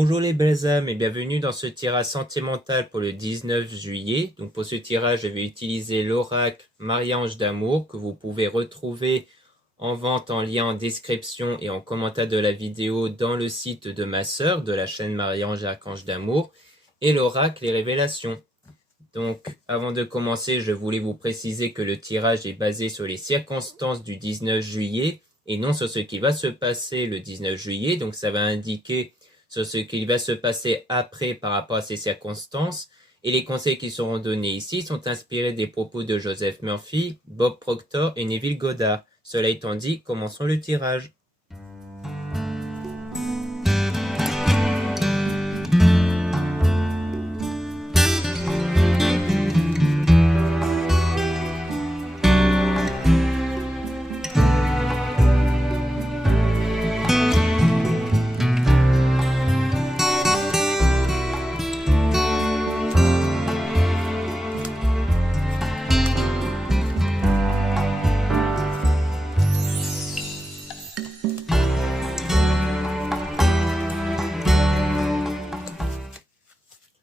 Bonjour les belles âmes et bienvenue dans ce tirage sentimental pour le 19 juillet. Donc pour ce tirage, je vais utiliser l'oracle Marie-Ange d'amour que vous pouvez retrouver en vente en lien en description et en commentaire de la vidéo dans le site de ma sœur de la chaîne Marie-Ange et Archange d'amour et l'oracle Les Révélations. Donc avant de commencer, je voulais vous préciser que le tirage est basé sur les circonstances du 19 juillet et non sur ce qui va se passer le 19 juillet. Donc ça va indiquer sur ce qui va se passer après par rapport à ces circonstances. Et les conseils qui seront donnés ici sont inspirés des propos de Joseph Murphy, Bob Proctor et Neville Goddard. Cela étant dit, commençons le tirage.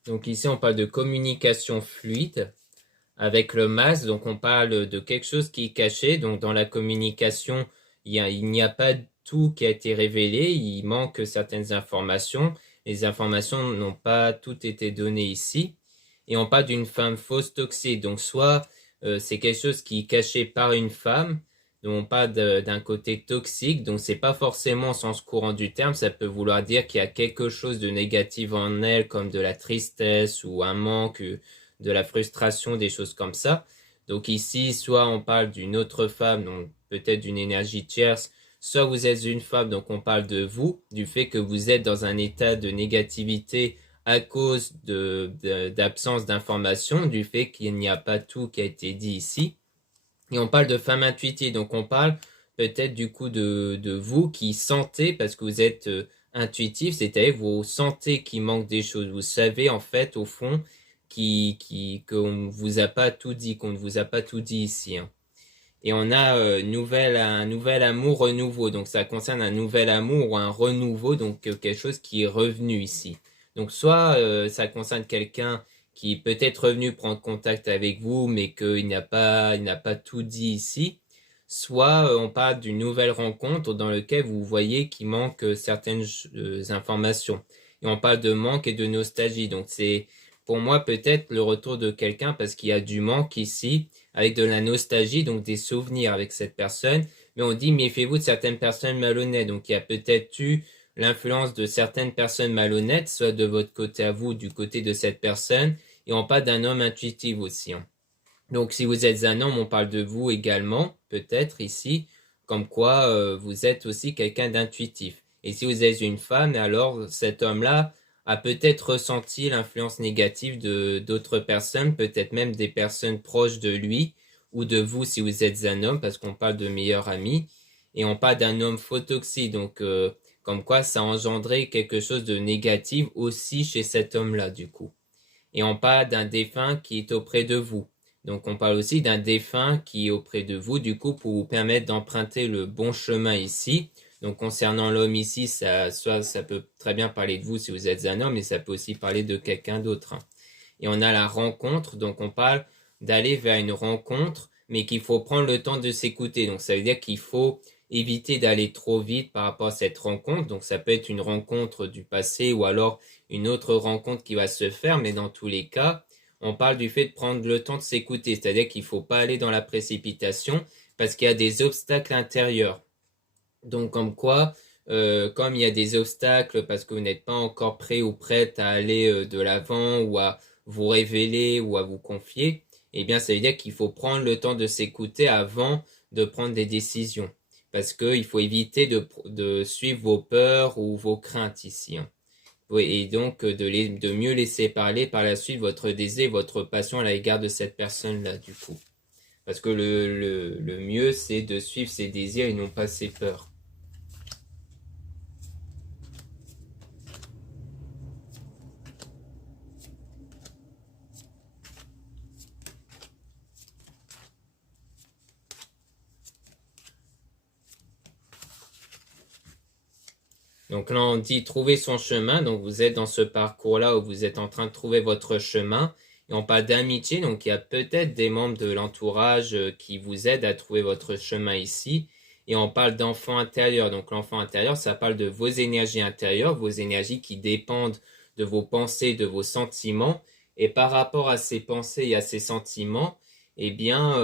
Donc ici, on parle de communication fluide avec le masque. Donc on parle de quelque chose qui est caché. Donc dans la communication, il n'y a pas tout qui a été révélé. Il manque certaines informations. Les informations n'ont pas toutes été données ici. Et on parle d'une femme fausse toxique. Donc soit c'est quelque chose qui est caché par une femme. Donc on parle d'un côté toxique. Donc c'est pas forcément au sens courant du terme. Ça peut vouloir dire qu'il y a quelque chose de négatif en elle, comme de la tristesse ou un manque, de la frustration, des choses comme ça. Donc ici, soit on parle d'une autre femme, donc peut-être d'une énergie tierce, soit vous êtes une femme, donc on parle de vous, du fait que vous êtes dans un état de négativité à cause d'absence d'information, du fait qu'il n'y a pas tout qui a été dit ici. Et on parle de femme intuitive, donc on parle peut-être du coup de vous qui sentez, parce que vous êtes intuitif, c'est-à-dire vous sentez qu'il manque des choses. Vous savez en fait au fond qu'on ne vous a pas tout dit, qu'on ne vous a pas tout dit ici. Hein. Et on a un nouvel amour renouveau, donc ça concerne un nouvel amour ou un renouveau, donc quelque chose qui est revenu ici. Donc soit ça concerne quelqu'un qui est peut-être revenu prendre contact avec vous, mais qu'il n'a pas tout dit ici. Soit on parle d'une nouvelle rencontre dans laquelle vous voyez qu'il manque certaines informations. Et on parle de manque et de nostalgie. Donc c'est pour moi peut-être le retour de quelqu'un parce qu'il y a du manque ici, avec de la nostalgie, donc des souvenirs avec cette personne. Mais on dit méfiez-vous de certaines personnes malhonnêtes. Donc il y a peut-être eu l'influence de certaines personnes malhonnêtes, soit de votre côté à vous, du côté de cette personne. Et on parle d'un homme intuitif aussi. Hein. Donc si vous êtes un homme, on parle de vous également, peut-être ici, comme quoi vous êtes aussi quelqu'un d'intuitif. Et si vous êtes une femme, alors cet homme-là a peut-être ressenti l'influence négative de d'autres personnes, peut-être même des personnes proches de lui ou de vous si vous êtes un homme, parce qu'on parle de meilleur ami. Et on parle d'un homme faux toxique, donc comme quoi ça a engendré quelque chose de négatif aussi chez cet homme-là du coup. Et on parle d'un défunt qui est auprès de vous. Donc on parle aussi d'un défunt qui est auprès de vous, du coup, pour vous permettre d'emprunter le bon chemin ici. Donc concernant l'homme ici, ça peut très bien parler de vous si vous êtes un homme, mais ça peut aussi parler de quelqu'un d'autre. Hein. Et on a la rencontre, donc on parle d'aller vers une rencontre, mais qu'il faut prendre le temps de s'écouter. Donc ça veut dire qu'il faut éviter d'aller trop vite par rapport à cette rencontre. Donc ça peut être une rencontre du passé ou alors une autre rencontre qui va se faire, mais dans tous les cas, on parle du fait de prendre le temps de s'écouter, c'est-à-dire qu'il ne faut pas aller dans la précipitation parce qu'il y a des obstacles intérieurs. Donc comme quoi, comme il y a des obstacles parce que vous n'êtes pas encore prêt ou prête à aller de l'avant ou à vous révéler ou à vous confier, eh bien ça veut dire qu'il faut prendre le temps de s'écouter avant de prendre des décisions. Parce qu'il faut éviter de suivre vos peurs ou vos craintes ici. Hein. Oui, et donc de mieux laisser parler par la suite votre désir, votre passion à l'égard de cette personne-là, du coup. Parce que le mieux, c'est de suivre ses désirs et non pas ses peurs. Donc là, on dit trouver son chemin. Donc vous êtes dans ce parcours-là où vous êtes en train de trouver votre chemin. Et on parle d'amitié. Donc il y a peut-être des membres de l'entourage qui vous aident à trouver votre chemin ici. Et on parle d'enfant intérieur. Donc l'enfant intérieur, ça parle de vos énergies intérieures, vos énergies qui dépendent de vos pensées, de vos sentiments. Et par rapport à ces pensées et à ces sentiments, eh bien,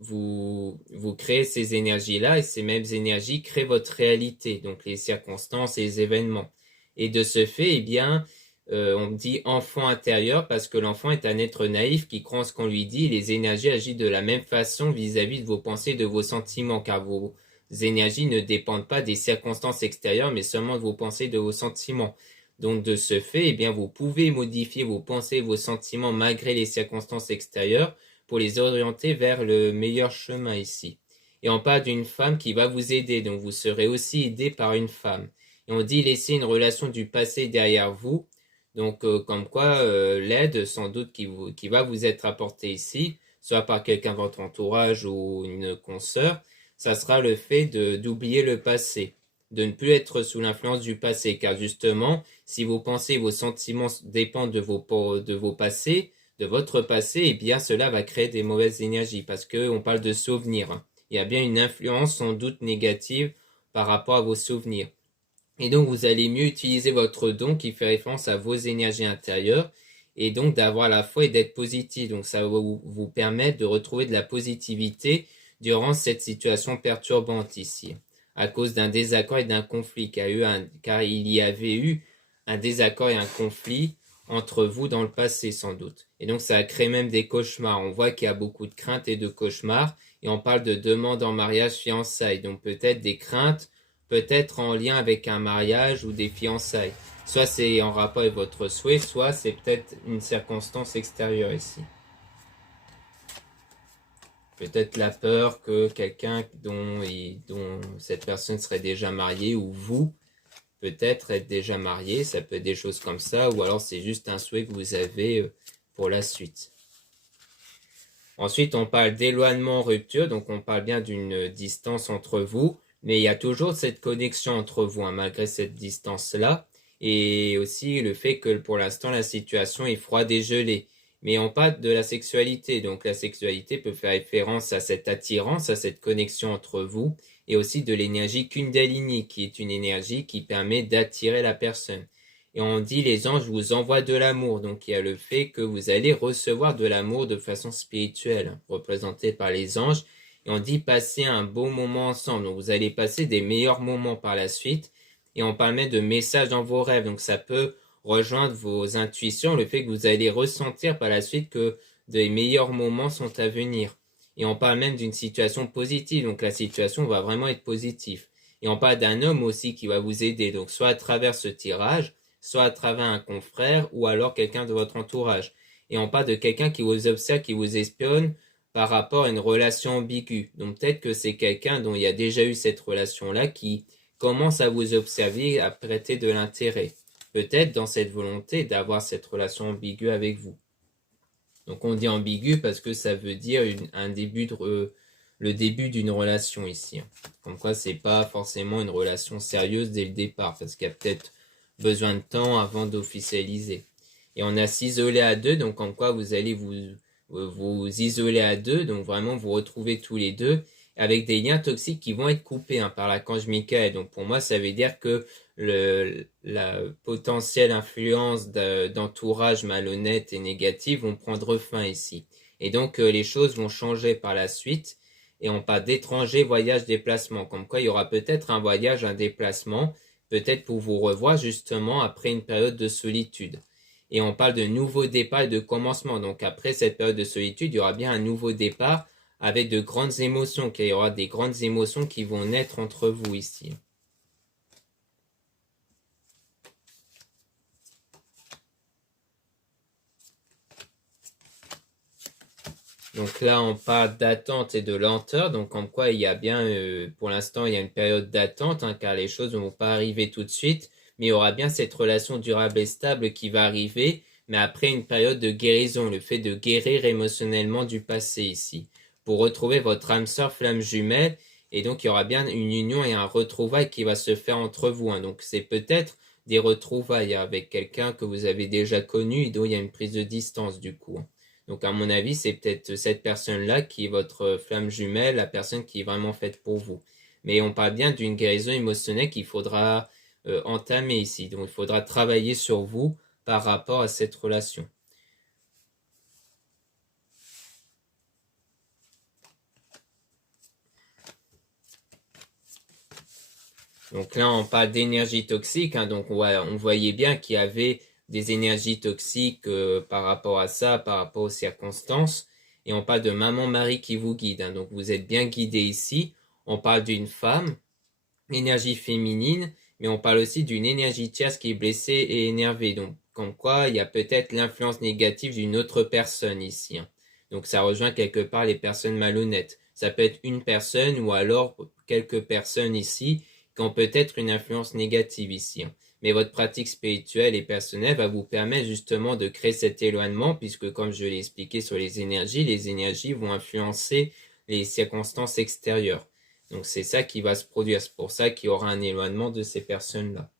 vous créez ces énergies-là et ces mêmes énergies créent votre réalité, donc les circonstances et les événements. Et de ce fait, eh bien, on dit enfant intérieur parce que l'enfant est un être naïf qui croit en ce qu'on lui dit et les énergies agissent de la même façon vis-à-vis de vos pensées et de vos sentiments car vos énergies ne dépendent pas des circonstances extérieures mais seulement de vos pensées et de vos sentiments. Donc de ce fait, eh bien, vous pouvez modifier vos pensées et vos sentiments malgré les circonstances extérieures pour les orienter vers le meilleur chemin ici. Et on parle d'une femme qui va vous aider, donc vous serez aussi aidé par une femme. Et on dit laisser une relation du passé derrière vous, donc comme quoi l'aide sans doute qui va vous être apportée ici, soit par quelqu'un de votre entourage ou une consoeur, ça sera le fait d'oublier le passé, de ne plus être sous l'influence du passé, car justement, si vos pensées et vos sentiments dépendent de vos passés, de votre passé, eh bien cela va créer des mauvaises énergies parce que on parle de souvenirs, hein. Il y a bien une influence sans doute négative par rapport à vos souvenirs. Et donc vous allez mieux utiliser votre don qui fait référence à vos énergies intérieures et donc d'avoir la foi et d'être positif. Donc ça va vous permettre de retrouver de la positivité durant cette situation perturbante ici, à cause d'un désaccord et d'un conflit, car il y avait eu un désaccord et un conflit entre vous dans le passé sans doute. Et donc ça a créé même des cauchemars. On voit qu'il y a beaucoup de craintes et de cauchemars et on parle de demande en mariage, fiançailles. Donc peut-être des craintes, peut-être en lien avec un mariage ou des fiançailles. Soit c'est en rapport avec votre souhait, soit c'est peut-être une circonstance extérieure ici. Peut-être la peur que quelqu'un dont cette personne serait déjà mariée ou vous, peut-être être déjà marié, ça peut être des choses comme ça, ou alors c'est juste un souhait que vous avez pour la suite. Ensuite, on parle d'éloignement, rupture, donc on parle bien d'une distance entre vous, mais il y a toujours cette connexion entre vous, hein, malgré cette distance-là, et aussi le fait que pour l'instant la situation est froide et gelée. Mais on parle de la sexualité, donc la sexualité peut faire référence à cette attirance, à cette connexion entre vous, et aussi de l'énergie Kundalini, qui est une énergie qui permet d'attirer la personne. Et on dit les anges vous envoient de l'amour, donc il y a le fait que vous allez recevoir de l'amour de façon spirituelle, représenté par les anges. Et on dit passer un beau moment ensemble, donc vous allez passer des meilleurs moments par la suite. Et on parle même de messages dans vos rêves, donc ça peut rejoindre vos intuitions, le fait que vous allez ressentir par la suite que des meilleurs moments sont à venir. Et on parle même d'une situation positive, donc la situation va vraiment être positive. Et on parle d'un homme aussi qui va vous aider, donc soit à travers ce tirage, soit à travers un confrère ou alors quelqu'un de votre entourage. Et on parle de quelqu'un qui vous observe, qui vous espionne par rapport à une relation ambiguë. Donc peut-être que c'est quelqu'un dont il y a déjà eu cette relation-là qui commence à vous observer, à prêter de l'intérêt. Peut-être dans cette volonté d'avoir cette relation ambiguë avec vous. Donc on dit ambigu parce que ça veut dire le début d'une relation ici. Comme quoi c'est pas forcément une relation sérieuse dès le départ parce qu'il y a peut-être besoin de temps avant d'officialiser. Et on a s'isoler à deux, donc en quoi vous allez vous isoler à deux, donc vraiment vous retrouver tous les deux avec des liens toxiques qui vont être coupés par l'archange Michael. Donc pour moi ça veut dire que la potentielle influence d'entourage malhonnête et négatif vont prendre fin ici. Et donc les choses vont changer par la suite. Et on parle d'étrangers, voyage, déplacement. Comme quoi il y aura peut-être un voyage, un déplacement, peut-être pour vous revoir justement après une période de solitude. Et on parle de nouveau départ et de commencement. Donc après cette période de solitude, il y aura bien un nouveau départ avec de grandes émotions, qu'il y aura des grandes émotions qui vont naître entre vous ici. Donc là, on parle d'attente et de lenteur, donc en quoi il y a bien, pour l'instant, il y a une période d'attente, car les choses ne vont pas arriver tout de suite, mais il y aura bien cette relation durable et stable qui va arriver, mais après une période de guérison, le fait de guérir émotionnellement du passé ici, pour retrouver votre âme sœur flamme jumelle Et donc, il y aura bien une union et un retrouvaille qui va se faire entre vous, hein. Donc, c'est peut-être des retrouvailles avec quelqu'un que vous avez déjà connu et dont il y a une prise de distance du coup, hein. Donc, à mon avis, c'est peut-être cette personne-là qui est votre flamme jumelle, la personne qui est vraiment faite pour vous. Mais on parle bien d'une guérison émotionnelle qu'il faudra entamer ici. Donc, il faudra travailler sur vous par rapport à cette relation. Donc là, on parle d'énergie toxique, hein, donc on voyait bien qu'il y avait des énergies toxiques par rapport à ça, par rapport aux circonstances. Et on parle de maman Marie qui vous guide, hein, donc vous êtes bien guidé ici. On parle d'une femme, énergie féminine, mais on parle aussi d'une énergie tierce qui est blessée et énervée. Donc comme quoi, il y a peut-être l'influence négative d'une autre personne ici, hein. Donc ça rejoint quelque part les personnes malhonnêtes. Ça peut être une personne ou alors quelques personnes ici qui ont peut-être une influence négative ici, hein. Mais votre pratique spirituelle et personnelle va vous permettre justement de créer cet éloignement puisque comme je l'ai expliqué sur les énergies vont influencer les circonstances extérieures. Donc c'est ça qui va se produire. C'est pour ça qu'il y aura un éloignement de ces personnes-là.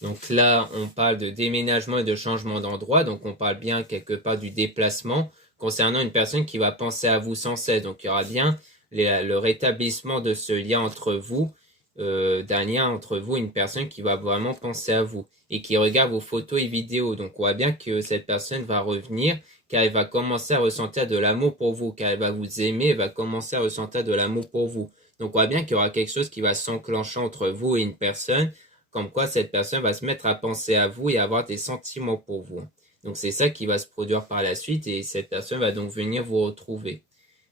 Donc là, on parle de déménagement et de changement d'endroit. Donc on parle bien quelque part du déplacement concernant une personne qui va penser à vous sans cesse. Donc il y aura bien le rétablissement de ce lien entre vous, d'un lien entre vous et une personne qui va vraiment penser à vous et qui regarde vos photos et vidéos. Donc on voit bien que cette personne va revenir car elle va commencer à ressentir de l'amour pour vous, car elle va vous aimer, elle va commencer à ressentir de l'amour pour vous. Donc on voit bien qu'il y aura quelque chose qui va s'enclencher entre vous et une personne, comme quoi cette personne va se mettre à penser à vous et avoir des sentiments pour vous. Donc c'est ça qui va se produire par la suite et cette personne va donc venir vous retrouver.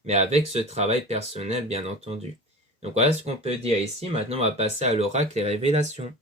Mais avec ce travail personnel, bien entendu. Donc voilà ce qu'on peut dire ici. Maintenant, on va passer à l'oracle et révélations.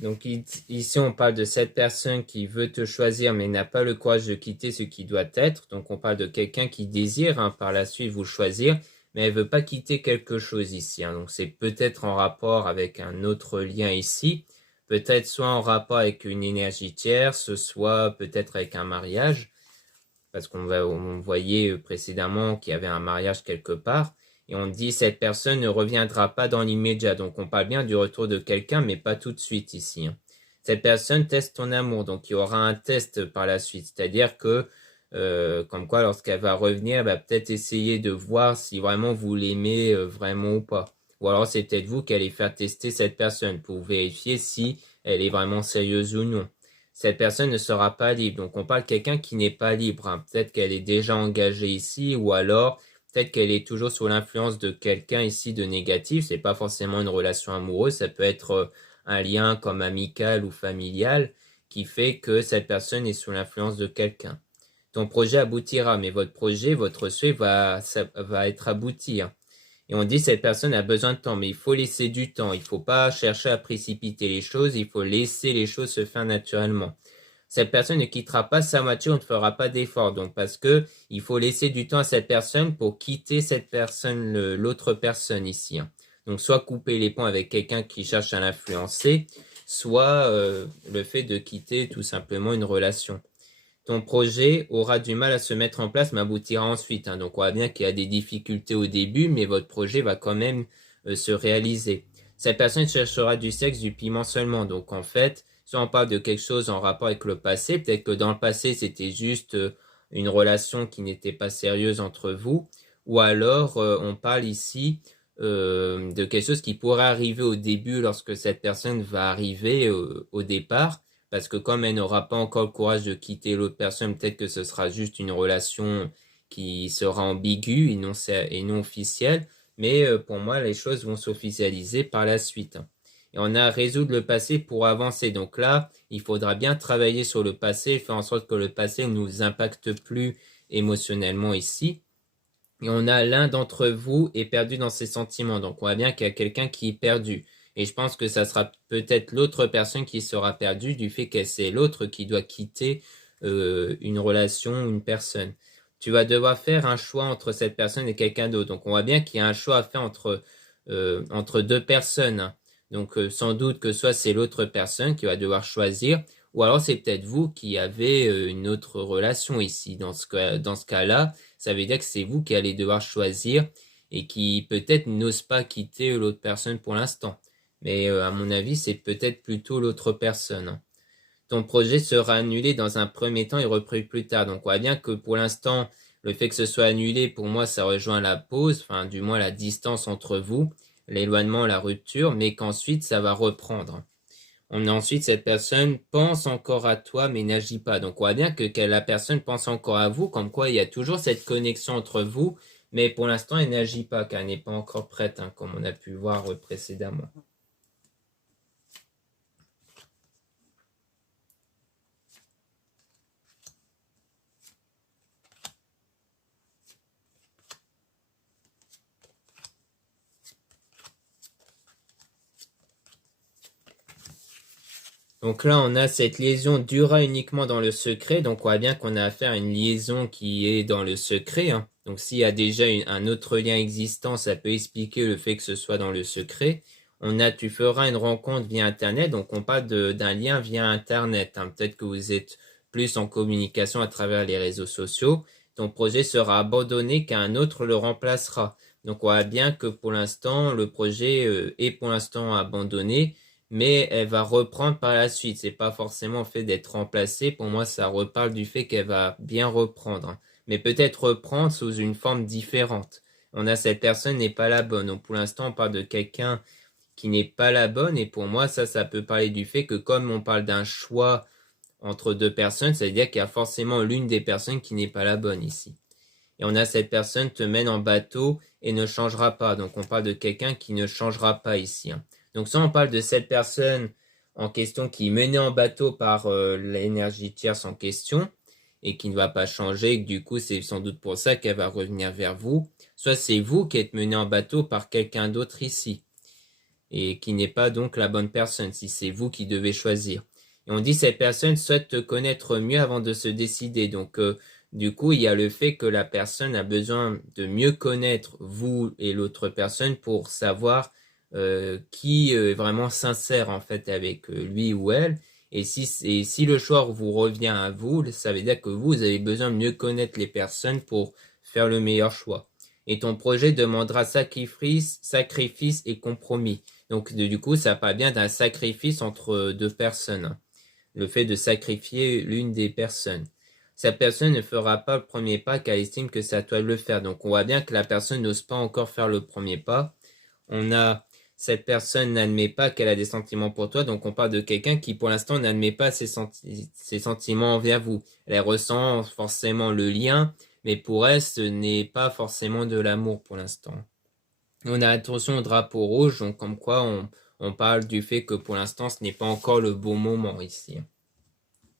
Donc ici, on parle de cette personne qui veut te choisir mais n'a pas le courage de quitter ce qui doit être. Donc on parle de quelqu'un qui désire, hein, par la suite vous choisir, mais elle veut pas quitter quelque chose ici, hein. Donc c'est peut-être en rapport avec un autre lien ici, peut-être soit en rapport avec une énergie tierce, soit peut-être avec un mariage, parce on voyait précédemment qu'il y avait un mariage quelque part. Et on dit cette personne ne reviendra pas dans l'immédiat. Donc on parle bien du retour de quelqu'un, mais pas tout de suite ici, hein. Cette personne teste ton amour, donc il y aura un test par la suite. C'est-à-dire que, comme quoi, lorsqu'elle va revenir, elle va peut-être essayer de voir si vraiment vous l'aimez vraiment ou pas. Ou alors c'est peut-être vous qui allez faire tester cette personne pour vérifier si elle est vraiment sérieuse ou non. Cette personne ne sera pas libre. Donc on parle de quelqu'un qui n'est pas libre, hein. Peut-être qu'elle est déjà engagée ici, ou alors peut-être qu'elle est toujours sous l'influence de quelqu'un ici de négatif. C'est pas forcément une relation amoureuse, ça peut être un lien comme amical ou familial qui fait que cette personne est sous l'influence de quelqu'un. Ton projet aboutira, mais votre projet, votre souhait va être abouti, hein. Et on dit cette personne a besoin de temps, mais il faut laisser du temps. Il ne faut pas chercher à précipiter les choses, il faut laisser les choses se faire naturellement. Cette personne ne quittera pas sa voiture, on ne fera pas d'effort. Donc, parce que il faut laisser du temps à cette personne pour quitter cette personne, l'autre personne ici, hein. Donc, soit couper les ponts avec quelqu'un qui cherche à l'influencer, soit le fait de quitter tout simplement une relation. Ton projet aura du mal à se mettre en place, mais aboutira ensuite, hein. Donc, on voit bien qu'il y a des difficultés au début, mais votre projet va quand même se réaliser. Cette personne cherchera du sexe, du piment seulement. Donc, en fait, soit on parle de quelque chose en rapport avec le passé, peut-être que dans le passé, c'était juste une relation qui n'était pas sérieuse entre vous, ou alors on parle ici de quelque chose qui pourrait arriver au début lorsque cette personne va arriver au départ, parce que comme elle n'aura pas encore le courage de quitter l'autre personne, peut-être que ce sera juste une relation qui sera ambiguë et non officielle, mais pour moi, les choses vont s'officialiser par la suite. Et on a à résoudre le passé pour avancer. Donc là, il faudra bien travailler sur le passé, faire en sorte que le passé ne nous impacte plus émotionnellement ici. Et on a l'un d'entre vous est perdu dans ses sentiments. Donc on voit bien qu'il y a quelqu'un qui est perdu. Et je pense que ça sera peut-être l'autre personne qui sera perdue du fait que c'est l'autre qui doit quitter une relation, une personne. Tu vas devoir faire un choix entre cette personne et quelqu'un d'autre. Donc on voit bien qu'il y a un choix à faire entre deux personnes. Donc sans doute que soit c'est l'autre personne qui va devoir choisir, ou alors c'est peut-être vous qui avez une autre relation ici. Dans ce cas-là, ça veut dire que c'est vous qui allez devoir choisir et qui peut-être n'ose pas quitter l'autre personne pour l'instant. Mais à mon avis, c'est peut-être plutôt l'autre personne. Ton projet sera annulé dans un premier temps et repris plus tard. Donc on voit bien que pour l'instant, le fait que ce soit annulé, pour moi, ça rejoint la pause, enfin du moins la distance entre vous, l'éloignement, la rupture, mais qu'ensuite ça va reprendre. Ensuite, cette personne pense encore à toi, mais n'agit pas. Donc, on voit bien que la personne pense encore à vous, comme quoi il y a toujours cette connexion entre vous, mais pour l'instant, elle n'agit pas, car elle n'est pas encore prête, hein, comme on a pu voir précédemment. Donc là, on a cette liaison durera uniquement dans le secret. Donc on voit bien qu'on a affaire à une liaison qui est dans le secret, hein. Donc s'il y a déjà un autre lien existant, ça peut expliquer le fait que ce soit dans le secret. Tu feras une rencontre via Internet. Donc on parle d'un lien via Internet, hein. Peut-être que vous êtes plus en communication à travers les réseaux sociaux. Ton projet sera abandonné qu'un autre le remplacera. Donc on voit bien que pour l'instant, le projet est pour l'instant abandonné, mais elle va reprendre par la suite. C'est pas forcément le fait d'être remplacée. Pour moi, ça reparle du fait qu'elle va bien reprendre, mais peut-être reprendre sous une forme différente. On a cette personne n'est pas la bonne. Donc pour l'instant, on parle de quelqu'un qui n'est pas la bonne, et pour moi, ça peut parler du fait que comme on parle d'un choix entre deux personnes, ça veut dire qu'il y a forcément l'une des personnes qui n'est pas la bonne ici. Et on a cette personne te mène en bateau et ne changera pas. Donc on parle de quelqu'un qui ne changera pas ici, hein. Donc ça, on parle de cette personne en question qui est menée en bateau par l'énergie tierce en question et qui ne va pas changer. Et que du coup, c'est sans doute pour ça qu'elle va revenir vers vous. Soit c'est vous qui êtes mené en bateau par quelqu'un d'autre ici et qui n'est pas donc la bonne personne si c'est vous qui devez choisir. Et on dit cette personne souhaite te connaître mieux avant de se décider. Donc du coup, il y a le fait que la personne a besoin de mieux connaître vous et l'autre personne pour savoir qui est vraiment sincère en fait avec lui ou elle. Et si le choix vous revient à vous, ça veut dire que vous avez besoin de mieux connaître les personnes pour faire le meilleur choix. Et ton projet demandera sacrifice et compromis. Donc du coup, ça parle bien d'un sacrifice entre deux personnes. Le fait de sacrifier l'une des personnes. Cette personne ne fera pas le premier pas qu'elle estime que c'est à toi de le faire. Donc on voit bien que la personne n'ose pas encore faire le premier pas. Cette personne n'admet pas qu'elle a des sentiments pour toi. Donc on parle de quelqu'un qui pour l'instant n'admet pas ses sentiments envers vous. Elle ressent forcément le lien, mais pour elle, ce n'est pas forcément de l'amour pour l'instant. On a attention au drapeau rouge, donc comme quoi on parle du fait que pour l'instant ce n'est pas encore le bon moment ici.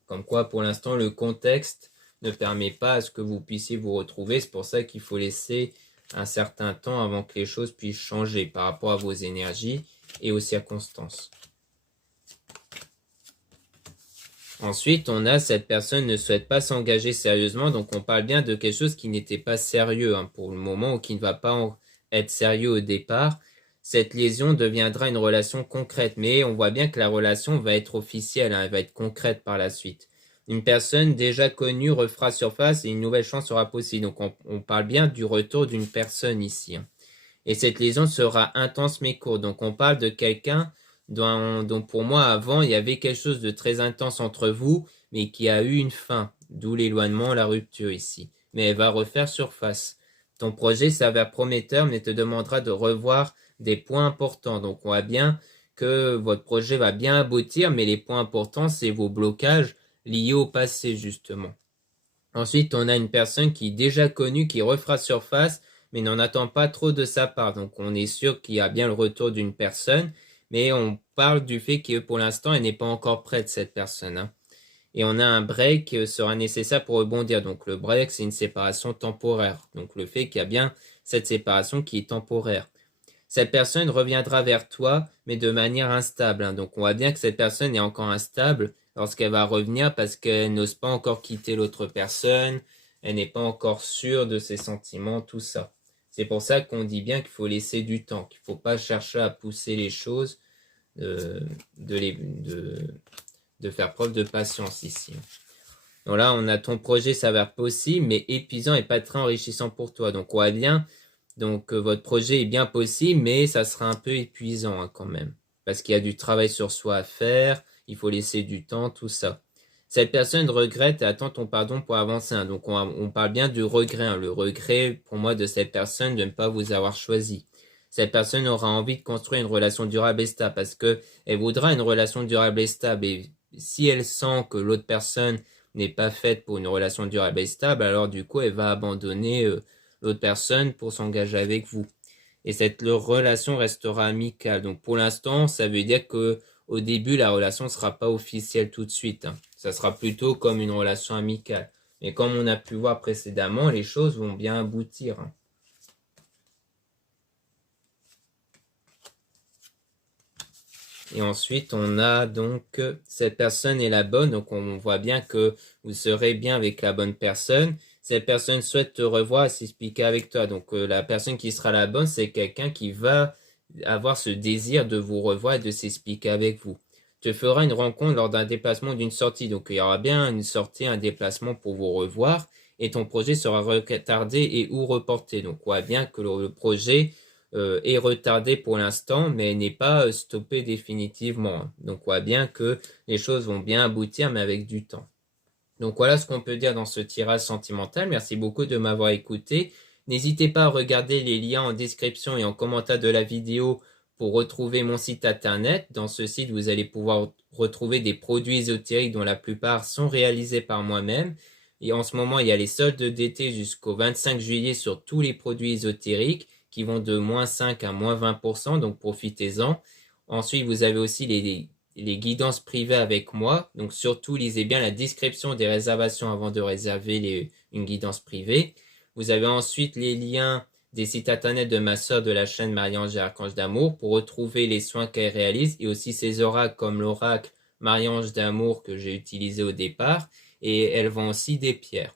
Comme quoi pour l'instant le contexte ne permet pas à ce que vous puissiez vous retrouver. C'est pour ça qu'il faut laisser un certain temps avant que les choses puissent changer par rapport à vos énergies et aux circonstances. Ensuite, on a cette personne ne souhaite pas s'engager sérieusement, donc on parle bien de quelque chose qui n'était pas sérieux pour le moment ou qui ne va pas être sérieux au départ. Cette liaison deviendra une relation concrète, mais on voit bien que la relation va être officielle, elle va être concrète par la suite. Une personne déjà connue refera surface et une nouvelle chance sera possible. Donc on parle bien du retour d'une personne ici. Et cette liaison sera intense mais courte. Donc on parle de quelqu'un dont pour moi avant il y avait quelque chose de très intense entre vous, mais qui a eu une fin. D'où l'éloignement, la rupture ici. Mais elle va refaire surface. Ton projet s'avère prometteur mais te demandera de revoir des points importants. Donc on voit bien que votre projet va bien aboutir, mais les points importants, c'est vos blocages liés au passé, justement. Ensuite, on a une personne qui est déjà connue, qui refera surface, mais n'en attend pas trop de sa part. Donc, on est sûr qu'il y a bien le retour d'une personne, mais on parle du fait que pour l'instant, elle n'est pas encore prête, cette personne, hein. Et on a un break sera nécessaire pour rebondir. Donc, le break, c'est une séparation temporaire. Donc, le fait qu'il y a bien cette séparation qui est temporaire. Cette personne reviendra vers toi, mais de manière instable, hein. Donc, on voit bien que cette personne est encore instable lorsqu'elle va revenir parce qu'elle n'ose pas encore quitter l'autre personne, elle n'est pas encore sûre de ses sentiments, tout ça. C'est pour ça qu'on dit bien qu'il faut laisser du temps, qu'il ne faut pas chercher à pousser les choses, de faire preuve de patience ici. Donc là, on a ton projet s'avère possible, mais épuisant et pas très enrichissant pour toi. Donc, on voit bien. Donc, votre projet est bien possible, mais ça sera un peu épuisant, hein, quand même. Parce qu'il y a du travail sur soi à faire, il faut laisser du temps, tout ça. Cette personne regrette et attend ton pardon pour avancer, hein. Donc, on parle bien du regret, hein. Le regret, pour moi, de cette personne de ne pas vous avoir choisi. Cette personne aura envie de construire une relation durable et stable parce que elle voudra une relation durable et stable. Et si elle sent que l'autre personne n'est pas faite pour une relation durable et stable, alors du coup, elle va abandonner l'autre personne pour s'engager avec vous. Et cette relation restera amicale. Donc pour l'instant, ça veut dire que au début, la relation ne sera pas officielle tout de suite, hein. Ça sera plutôt comme une relation amicale. Mais comme on a pu voir précédemment, les choses vont bien aboutir, hein. Et ensuite, on a donc cette personne est la bonne. Donc, on voit bien que vous serez bien avec la bonne personne. Cette personne souhaite te revoir et s'expliquer avec toi. Donc, la personne qui sera la bonne, c'est quelqu'un qui va avoir ce désir de vous revoir et de s'expliquer avec vous. Tu feras une rencontre lors d'un déplacement ou d'une sortie. Donc, il y aura bien une sortie, un déplacement pour vous revoir. Et ton projet sera retardé et ou reporté. Donc, on voit bien que le projet est retardé pour l'instant, mais n'est pas stoppé définitivement. Donc, on voit bien que les choses vont bien aboutir, mais avec du temps. Donc, voilà ce qu'on peut dire dans ce tirage sentimental. Merci beaucoup de m'avoir écouté. N'hésitez pas à regarder les liens en description et en commentaire de la vidéo pour retrouver mon site internet. Dans ce site, vous allez pouvoir retrouver des produits ésotériques dont la plupart sont réalisés par moi-même. Et en ce moment, il y a les soldes d'été jusqu'au 25 juillet sur tous les produits ésotériques qui vont de -5 à -20%, donc profitez-en. Ensuite, vous avez aussi les guidances privées avec moi. Donc surtout, lisez bien la description des réservations avant de réserver une guidance privée. Vous avez ensuite les liens des sites internet de ma sœur de la chaîne Marie-Ange et Archange d'Amour pour retrouver les soins qu'elle réalise et aussi ses oracles comme l'oracle Marie-Ange d'Amour que j'ai utilisé au départ. Et elle vend aussi des pierres.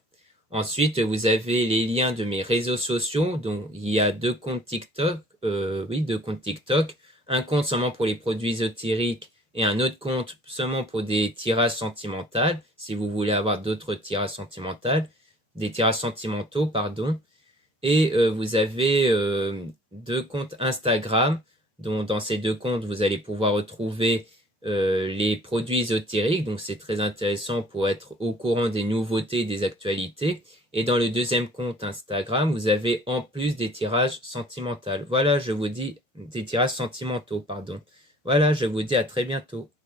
Ensuite, vous avez les liens de mes réseaux sociaux. Donc, il y a deux comptes TikTok. Deux comptes TikTok. Un compte seulement pour les produits ésotériques et un autre compte seulement pour des tirages sentimentaux. Si vous voulez avoir d'autres tirages sentimentaux, des tirages sentimentaux, pardon. Et vous avez deux comptes Instagram. Dont dans ces deux comptes, vous allez pouvoir retrouver les produits ésotériques. Donc, c'est très intéressant pour être au courant des nouveautés et des actualités. Et dans le deuxième compte Instagram, vous avez en plus des tirages sentimentaux. Voilà, je vous dis des tirages sentimentaux, pardon. Voilà, je vous dis à très bientôt.